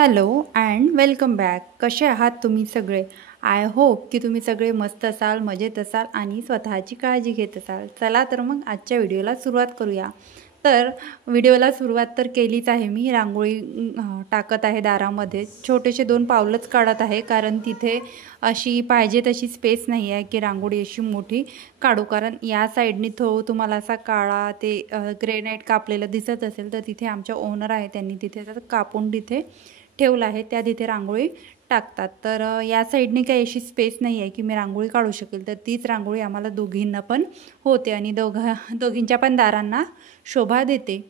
Hello and welcome back. कसे आहात तुम्ही सगळे? आय होप की तुम्ही सगळे मस्त असाल, मजेत असाल आणि स्वतःची काळजी घेत असाल. चला तर मग आजच्या व्हिडिओला सुरुवात करूया. तर व्हिडिओला सुरुवात तर केलीच आहे. मी रांगोळी टाकत आहे दारामध्ये. छोटेसे 2 पावलंच काढत आहे, कारण तिथे अशी पाहिजे तशी स्पेस नाही आहे की रांगोळी अशी मोठी काढू. कारण या साईडनी तुम्हाला असा काळा ते ग्रेनाईट कापलेलं दिसत असेल, तर तिथे आमच्या ओनर आहे, त्यांनी तिथे कापून तिथे ठेवलं आहे. त्या तिथे रांगोळी टाकतात. तर या साईडने काही अशी स्पेस नाही आहे की मी रांगोळी काढू शकेल. तर तीच रांगोळी आम्हाला दोघींना पण होते आणि दोघींच्या पण दारांना शोभा देते.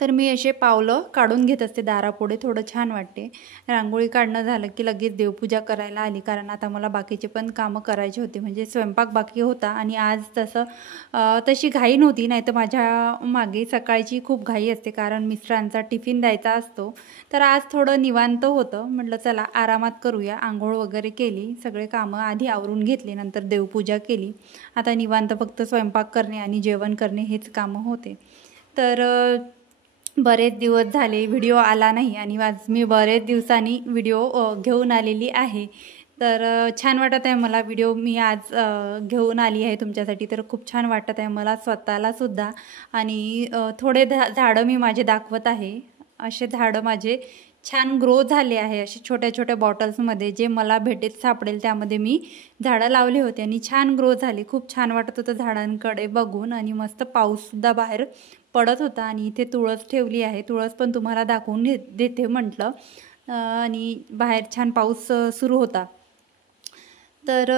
तर मी असे पावलं काढून घेत असते दारापुढे. थोडं छान वाटते. रांगोळी काढणं झालं की लगेच देवपूजा करायला आली, कारण आता मला बाकीचे पण कामं करायचे होते. म्हणजे स्वयंपाक बाकी होता आणि आज तशी घाई नव्हती. नाही तर माझ्या मागे सकाळची खूप घाई असते, कारण मिस्टरांचा टिफिन द्यायचा असतो. तर आज थोडं निवांत होतं. म्हटलं चला आरामात करूया. आंघोळ वगैरे केली, सगळे कामं आधी आवरून घेतले, नंतर देवपूजा केली. आता निवांत फक्त स्वयंपाक करणे आणि जेवण करणे हेच कामं होते. तर बरेच दिवस झाले व्हिडिओ आला नाही आणि आज मी बरेच दिवसांनी व्हिडिओ घेऊन आलेली आहे. तर छान वाटत आहे मला. व्हिडिओ मी आज घेऊन आली आहे तुमच्यासाठी. तर खूप छान वाटत आहे मला स्वतःलासुद्धा. आणि थोडे झाडं मी माझे दाखवत आहे. असे झाडं माझे छान ग्रो झाले आहे. असे छोट्या छोट्या बॉटल्समध्ये जे मला भेटेत सापडेल त्यामध्ये मी झाडं लावले होते आणि छान ग्रो झाले. खूप छान वाटत होतं झाडांकडे बघून. आणि मस्त पाऊससुद्धा बाहेर पडत होता. आणि इथे तुळस ठेवली आहे. तुळस पण तुम्हाला दाखवून देते म्हटलं. आणि बाहेर छान पाऊस सुरू होता. तर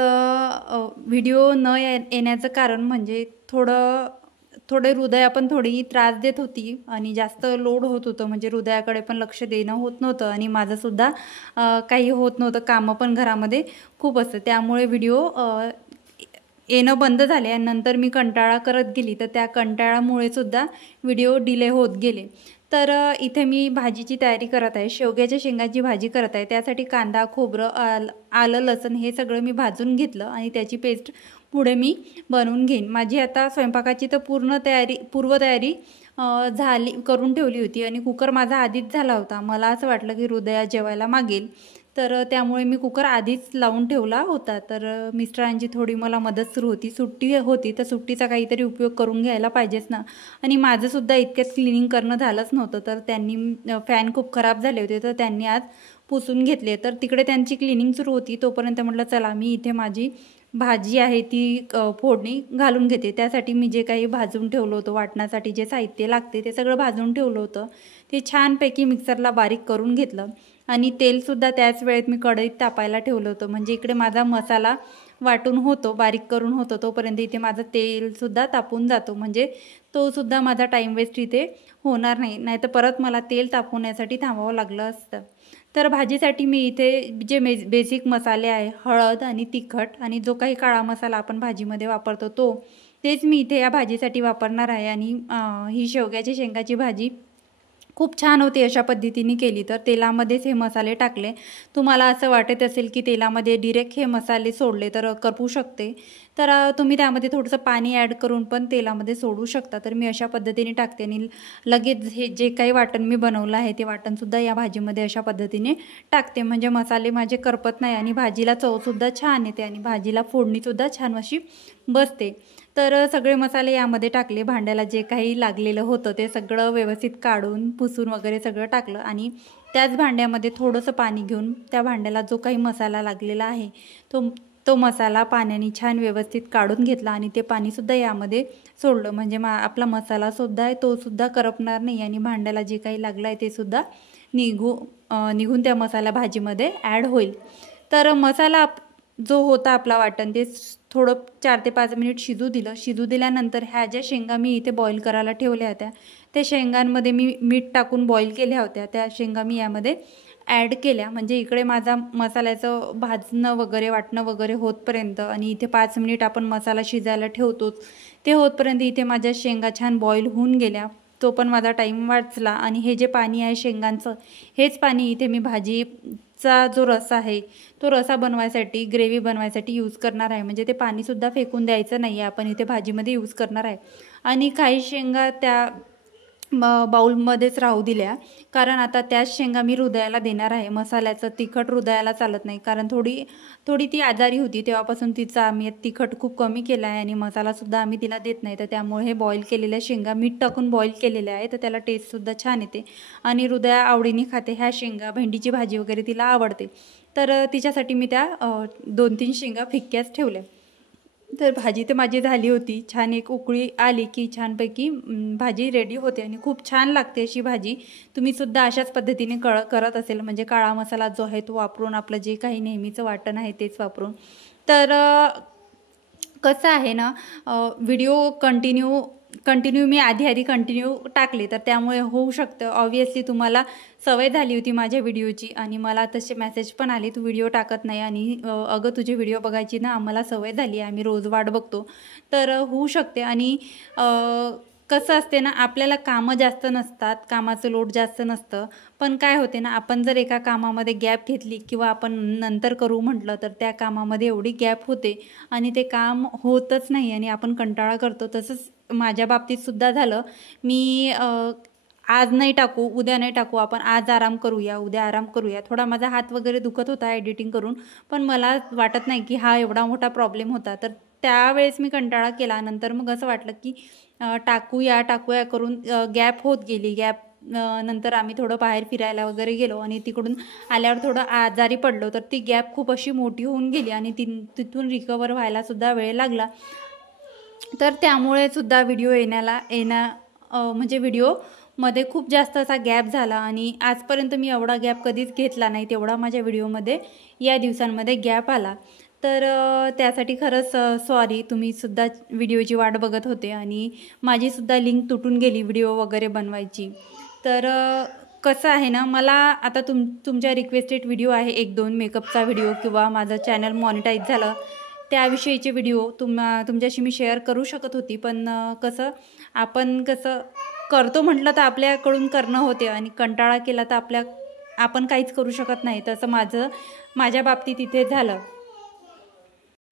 व्हिडिओ न येण्याचं कारण म्हणजे थोडे हृदया पण थोडी त्रास देत होती आणि जास्त लोड होत होतं. म्हणजे हृदयाकडे पण लक्ष देणं होत नव्हतं आणि माझंसुद्धा काही होत नव्हतं. कामं पण घरामध्ये खूप असतं, त्यामुळे व्हिडिओ येणं बंद झाले. आणि नंतर मी कंटाळा करत गेली, तर त्या कंटाळामुळे सुद्धा व्हिडिओ डिले होत गेले. तर इथे मी भाजीची तयारी करत आहे. शेवग्याच्या शेंगाची भाजी करत आहे. त्यासाठी कांदा, खोबरं, आलं, लसूण हे सगळं मी भाजून घेतलं आणि त्याची पेस्ट पुढे मी बनवून घेईन. माझी आता स्वयंपाकाची तर पूर्वतयारी झाली, करून ठेवली होती. आणि कुकर माझा आधीच झाला होता. मला असं वाटलं की हृदया जेवायला मागेल, तर त्यामुळे मी कुकर आधीच लावून ठेवला होता. तर मिस्टरांची थोडी मला मदत सुरू होती. सुट्टी होती, तर सुट्टीचा काहीतरी उपयोग करून घ्यायला पाहिजेच ना. आणि माझंसुद्धा इतक्यात क्लिनिंग करणं झालंच नव्हतं. तर त्यांनी फॅन खूप खराब झाले होते, तर त्यांनी आज पुसून घेतले. तर तिकडे त्यांची क्लिनिंग सुरू होती. तोपर्यंत म्हटलं चला मी इथे माझी भाजी आहे ती फोडणी घालून घेते. त्यासाठी मी जे काही भाजून ठेवलं होतं, वाटण्यासाठी जे साहित्य लागते ते सगळं भाजून ठेवलं होतं. ते छानपैकी मिक्सरला बारीक करून घेतलं. आणि तेलसुद्धा त्याच वेळेत मी कढईत तापायला ठेवलं होतं. म्हणजे इकडे माझा मसाला वाटून होतो, बारीक करून होतो, तोपर्यंत इथे माझं तेलसुद्धा तापून जातो. म्हणजे तोसुद्धा माझा टाईम वेस्ट इथे होणार नाही. नाही तर परत मला तेल तापवण्यासाठी थांबावं लागलं असतं. तर भाजीसाठी मी इथे जे बेसिक मसाले आहे, हळद आणि तिखट आणि जो काही काळा मसाला आपण भाजीमध्ये वापरतो तेच मी इथे या भाजीसाठी वापरणार आहे. आणि ही शेवग्याच्या शेंगाची भाजी खूप छान होती अशा पद्धतीने केली तर. तेलामध्येच हे मसाले टाकले. तुम्हाला असं वाटत असेल की तेलामध्ये डिरेक्ट हे मसाले सोडले तर करपू शकते, तर तुम्ही त्यामध्ये थोडंसं पाणी ॲड करून पण तेलामध्ये सोडू शकता. तर मी अशा पद्धतीने टाकते आणि लगेच हे जे काही वाटण मी बनवलं आहे ते वाटणसुद्धा या भाजीमध्ये अशा पद्धतीने टाकते. म्हणजे मसाले माझे करपत नाही आणि भाजीला चवसुद्धा छान येते आणि भाजीला फोडणीसुद्धा छान अशी बसते. तर सगळे मसाले यामध्ये टाकले. भांड्याला जे काही लागलेलं होतं ते सगळं व्यवस्थित काढून पुसून वगैरे सगळं टाकलं. आणि त्याच भांड्यामध्ये थोडंसं पाणी घेऊन त्या भांड्याला जो काही मसाला लागलेला आहे तो मसाला पाण्याने छान व्यवस्थित काढून घेतला आणि ते पाणीसुद्धा यामध्ये सोडलं. म्हणजे आपला मसालासुद्धा आहे तोसुद्धा करपणार नाही आणि भांड्याला जे काही लागलं आहे ते सुद्धा निघून त्या मसाला भाजीमध्ये ॲड होईल. तर मसाला जो होता आपला वाटण ते थोडं 4 ते 5 मिनिट शिजू दिलं. शिजू दिल्यानंतर ह्या ज्या शेंगा मी इथे बॉईल करायला ठेवल्या होत्या त्या शेंगांमध्ये मी मीठ टाकून बॉईल केल्या होत्या. त्या शेंगा मी यामध्ये ॲड केल्या. म्हणजे इकडे माझा मसाल्याचं भाजणं वगैरे वाटणं वगैरे होतपर्यंत आणि इथे 5 मिनिट आपण मसाला शिजायला ठेवतोच ते होतपर्यंत इथे माझ्या शेंगा छान बॉईल होऊन गेल्या. तो पण माझा टाईम वाचला. आणि हे जे पाणी आहे शेंगांचं हेच पाणी इथे मी भाजीचा जो रस आहे तो रसा बनवायसाठी, ग्रेव्ही बनवायसाठी यूज करणार आहे. म्हणजे ते पाणीसुद्धा फेकून द्यायचं नाही आहे, आपण इथे भाजीमध्ये यूज करणार आहे. आणि काही शेंगा त्या बाउलमध्येच राहू दिल्या, कारण आता त्याच शेंगा मी हृदयाला देणार आहे. मसाल्याचं तिखट हृदयाला चालत नाही, कारण थोडी ती आजारी होती तेव्हापासून तिचं आम्ही तिखट खूप कमी केलं आहे आणि मसालासुद्धा आम्ही तिला देत नाही. तर त्यामुळे हे बॉईल केलेल्या शेंगा मीठ टाकून बॉईल केलेल्या आहे, तर त्याला टेस्टसुद्धा छान येते आणि हृदया आवडीने खाते ह्या शेंगा. भेंडीची भाजी वगैरे तिला आवडते, तर तिच्यासाठी मी त्या 2-3 शेंगा फिक्क्याच ठेवल्या. तर भाजी तर माझी झाली होती. छान एक उकळी आली की छानपैकी भाजी रेडी होते आणि खूप छान लागते अशी भाजी. तुम्हीसुद्धा अशाच पद्धतीने करत असेल, म्हणजे काळा मसाला जो आहे तो वापरून, आपलं जे काही नेहमीचं वाटण आहे तेच वापरून. तर कसं आहे ना, व्हिडिओ कंटिन्यू मी आधी कंटिन्यू टाकले, तर त्यामुळे होऊ शकतं. ऑब्व्हियसली तुम्हाला सवय झाली होती माझ्या व्हिडिओची आणि मला तसे मेसेज पण आले, तू व्हिडिओ टाकत नाही आणि अगं तुझे व्हिडिओ बघायची ना आम्हाला सवय झाली आहे, आम्ही रोज वाट बघतो. तर होऊ शकते. आणि कसं असते ना, आपल्याला कामं जास्त नसतात, कामाचं लोड जास्त नसतं, पण काय होते ना, आपण जर एका कामामध्ये गॅप घेतली किंवा आपण नंतर करू म्हटलं तर त्या कामामध्ये एवढी गॅप होते आणि ते काम होतच नाही आणि आपण कंटाळा करतो. तसंच माझ्या बाबतीत सुद्धा झालं. मी आज नाही टाकू, उद्या नाही टाकू, आपण आज आराम करूया, उद्या आराम करूया. थोडा माझा हात वगैरे दुखत होता एडिटिंग करून, पण मला वाटत नाही की हा एवढा मोठा प्रॉब्लेम होता. तर त्यावेळेस मी कंटाळा केला. नंतर मग असं वाटलं की टाकूया करून गॅप होत गेली. नंतर आम्ही थोडं बाहेर फिरायला वगैरे गेलो आणि तिकडून आल्यावर थोडं आजारी पडलो, तर ती गॅप खूप अशी मोठी होऊन गेली आणि तिथून रिकवर व्हायला सुद्धा वेळ लागला. तर त्यामुळे सुद्धा व्हिडिओ म्हणजे व्हिडिओमध्ये खूप जास्त असा गॅप झाला आणि आजपर्यंत मी एवढा गॅप कधीच घेतला नाही, तेवढा माझ्या व्हिडिओमध्ये या दिवसांमध्ये गॅप आला. तर त्यासाठी खरंच सॉरी. तुम्हीसुद्धा व्हिडिओची वाट बघत होते आणि माझीसुद्धा लिंक तुटून गेली व्हिडिओ वगैरे बनवायची. तर कसं आहे ना, मला आता तुमच्या रिक्वेस्टेड व्हिडिओ आहे 1-2 मेकअपचा व्हिडिओ किंवा माझं चॅनल मॉनिटाईज झालं त्याविषयीचे व्हिडिओ तुमच्याशी मी शेअर करू शकत होती, पण आपण करतो म्हटलं तर आपल्याकडून करणं होते आणि कंटाळा केला तर आपण काहीच करू शकत नाही. तसं माझ्या बाबतीत इथे झालं.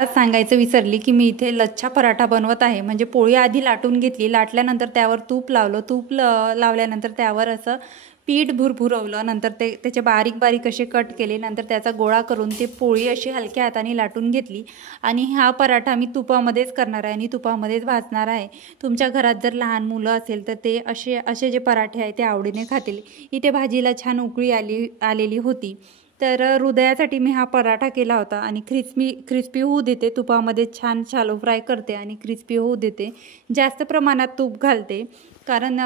सांगायचं विसरली की मी इथे लच्छा पराठा बनवत आहे. म्हणजे पोळी आधी लाटून घेतली, लाटल्यानंतर त्यावर तूप लावलं, लावल्यानंतर त्यावर असं पीठ भुरभुरवलं, नंतर त्याचे बारीक बारीक असे कट केले, नंतर त्याचा गोळा करून ते पोळी अशी हलक्या हाताने लाटून घेतली आणि हा पराठा मी तुपामध्येच करणार आहे आणि तुपामध्येच भाजणार आहे. तुमच्या घरात जर लहान मुलं असेल तर ते असे जे पराठे आहेत ते आवडीने खातील. इथे भाजीला छान उकळी आलेली होती. तर हृदयासाठी मी हा पराठा केला होता आणि क्रिस्पी होऊ देते. तुपामध्ये छान शालो फ्राय करते आणि क्रिस्पी होऊ देते. जास्त प्रमाणात तूप घालते, कारण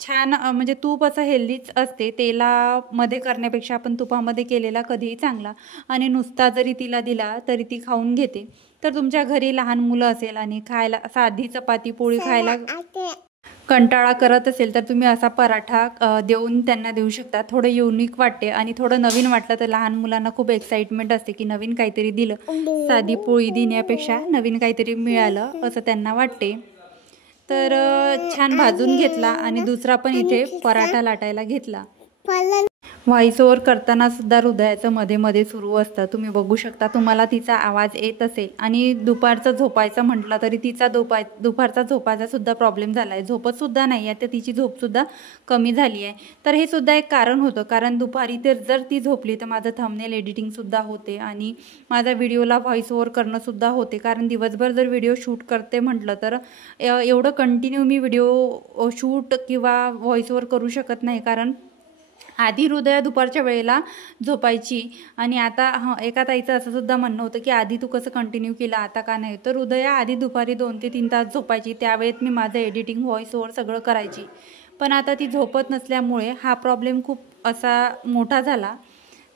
छान म्हणजे तूप असं हेल्दीच असते. तेलामध्ये करण्यापेक्षा आपण तुपामध्ये केलेला कधीही चांगला आणि नुसता जरी तिला दिला तरी ती खाऊन घेते. तर तुमच्या घरी लहान मुलं असेल आणि खायला साधी चपाती पोळी खायला कंटाळा करत असेल तर तुम्ही असा पराठा देऊन त्यांना देऊ शकता. थोडं युनिक वाटते आणि थोडं नवीन वाटलं तर लहान मुलांना खूप एक्साइटमेंट असते की नवीन काहीतरी दिलं, साधी पोळी देण्यापेक्षा नवीन काहीतरी मिळालं असं त्यांना वाटते. तर छान भाजून घेतला आणि दुसरा पण इथे पराठा लाटायला घेतला. व्हॉइस ओव्हर करताना सुद्धा हृदयाचं मध्ये मध्ये सुरू असतं. तुम्ही बघू शकता, तुम्हाला तिचा आवाज येत असेल. आणि दुपारचं झोपायचं म्हटलं तरी तिचा दुपारचा झोपायचा सुद्धा प्रॉब्लेम झाला आहे. झोपत सुद्धा नाही आहे, तर तिची झोपसुद्धा कमी झाली आहे. तर हे सुद्धा एक कारण होतं, कारण दुपारी जर ती झोपली तर माझं थंबनेल एडिटिंगसुद्धा होते आणि माझा व्हिडिओला व्हॉइस ओव्हर करणंसुद्धा होते. कारण दिवसभर जर व्हिडिओ शूट करते म्हटलं तर एवढं कंटिन्यू मी व्हिडिओ शूट किंवा व्हॉइस ओव्हर करू शकत नाही. कारण आधी हृदया दुपारच्या वेळेला झोपायची आणि आता एका ताईचं असं सुद्धा म्हणणं होतं की आधी तू कसं कंटिन्यू केलं, आता का नाही. तर हृदया आधी दुपारी 2 ते 3 तास झोपायची, त्यावेळेत मी माझं एडिटिंग व्हॉइस ओव्हर सगळं करायची. पण आता ती झोपत नसल्यामुळे हा प्रॉब्लेम खूप असा मोठा झाला.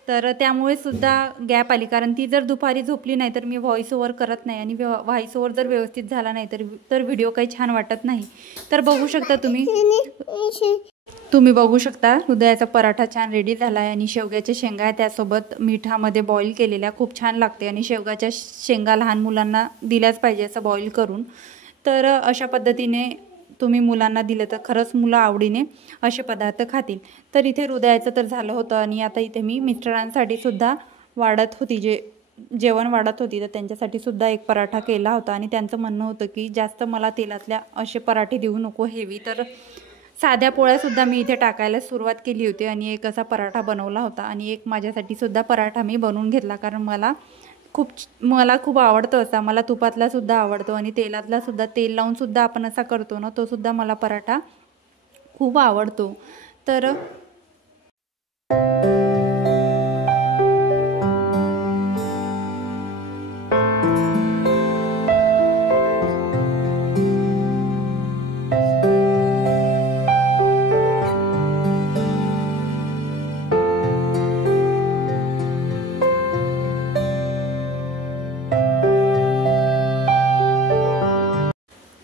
तर त्यामुळे सुद्धा गॅप आली, कारण ती जर दुपारी झोपली नाही तर मी व्हॉइस ओव्हर करत नाही आणि व्हॉइस ओव्हर जर व्यवस्थित झाला नाही तर व्हिडिओ काही छान वाटत नाही. तर बघू शकता तुम्ही बघू शकता हृदयाचा पराठा छान रेडी झाला आहे आणि शेवग्याच्या शेंगा त्यासोबत मिठामध्ये बॉईल केलेल्या खूप छान लागते आणि शेवग्याच्या शेंगा लहान मुलांना दिल्याच पाहिजे असं बॉईल करून. तर अशा पद्धतीने तुम्ही मुलांना दिलं तर खरंच मुलं आवडीने असे पदार्थ खातील. तर इथे हृदयाचं तर झालं होतं आणि आता इथे मी मिस्टरांसाठी सुद्धा जेवण वाढत होती, तर त्यांच्यासाठी सुद्धा एक पराठा केला होता आणि त्यांचं म्हणणं होतं की जास्त मला तेलातल्या असे पराठे देऊ नको हेवी. तर साध्या पोळ्यासुद्धा मी इथे टाकायला सुरुवात केली होती आणि एक असा पराठा बनवला होता आणि एक माझ्यासाठी सुद्धा पराठा मी बनवून घेतला, कारण मला खूप आवडतो असा. मला तुपातला सुद्धा आवडतो आणि तेलातला सुद्धा, तेल लावून सुद्धा आपण असा करतो ना, तो सुद्धा मला पराठा खूप आवडतो. तर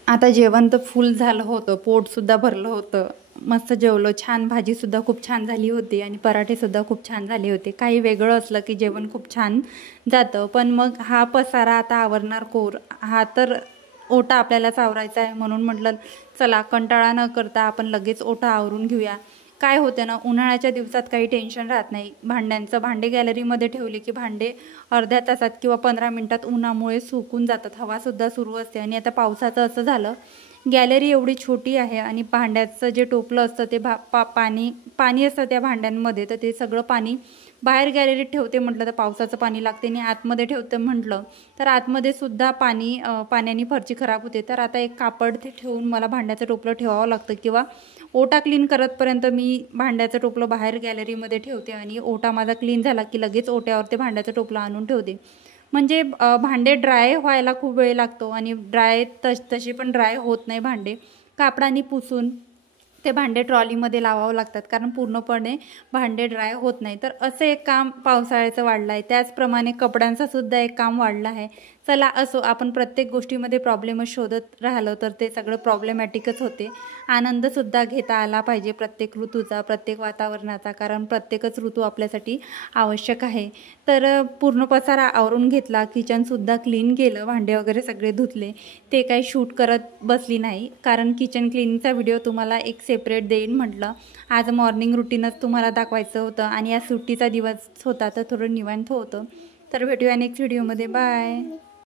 आता जेवण तर फुल झालं होतं, पोटसुद्धा भरलं होतं, मस्त जेवलो, छान भाजीसुद्धा खूप छान झाली होती आणि पराठेसुद्धा खूप छान झाले होते. काही वेगळं असलं की जेवण खूप छान जातं. पण मग हा पसारा आता आवरणार कोर, हा तर ओटा आपल्यालाच आवरायचा आहे, म्हणून म्हटलं चला कंटाळा न करता आपण लगेच ओटा आवरून घेऊया. काय होते ना, उन्हाळ्याच्या दिवसात काही टेन्शन राहत नाही भांड्यांचं. भांडे गॅलरीमध्ये ठेवले की भांडे अर्ध्या तासात किंवा 15 मिनिटात उन्हामुळे सुकून जातात, हवासुद्धा सुरू असते. आणि आता पावसाचं असं झालं, गॅलरी एवढी छोटी आहे आणि भांड्याचं जे टोपलं असतं ते पाणी असतं त्या भांड्यांमध्ये, तर ते सगळं पाणी बाहेर गॅलरीत ठेवते म्हटलं तर पावसाचं पाणी लागते, आणि आतमध्ये ठेवते म्हटलं तर आतमध्ये सुद्धा पाण्याने फरची खराब होते. तर आता एक कापड ते ठेवून मला भांड्याचं टोपलं ठेवावं लागतं, किंवा ओटा क्लीन करतपर्यंत मी भांड्याचं टोपलं बाहेर गॅलरीमध्ये ठेवते आणि ओटा माझा क्लीन झाला की लगेच ओट्यावर ते भांड्याचं टोपलं आणून ठेवते. म्हणजे भांडे ड्राय व्हायला खूप वेळ लागतो आणि तशी पण ड्राय होत नाही भांडे. कापडाने पुसून ते भांडे ट्रॉलीमध्ये लावावं लागतात, कारण पूर्णपणे भांडे ड्राय होत नाही. तर असं एक काम पावसाळ्याचं वाढलं आहे. त्याचप्रमाणे कपड्यांचं सुद्धा एक काम वाढलं आहे. चला असो, आपण प्रत्येक गोष्टीमध्ये प्रॉब्लेमच शोधत राहिलो तर ते सगळं प्रॉब्लेमॅटिकच होते. आनंदसुद्धा घेता आला पाहिजे प्रत्येक ऋतूचा, प्रत्येक वातावरणाचा, कारण प्रत्येकच ऋतू आपल्यासाठी आवश्यक आहे. तर पूर्ण पसारा आवरून घेतला, किचनसुद्धा क्लीन केलं, भांडे वगैरे सगळे धुतले. ते काही शूट करत बसली नाही, कारण किचन क्लीनिंगचा व्हिडिओ तुम्हाला एक सेपरेट देईन म्हटलं. आज मॉर्निंग रुटीनच तुम्हाला दाखवायचं होतं आणि आज सुट्टीचा दिवस होता तर थोडं निवांत होतं. तर भेटूया नेक्स्ट व्हिडिओमध्ये. बाय.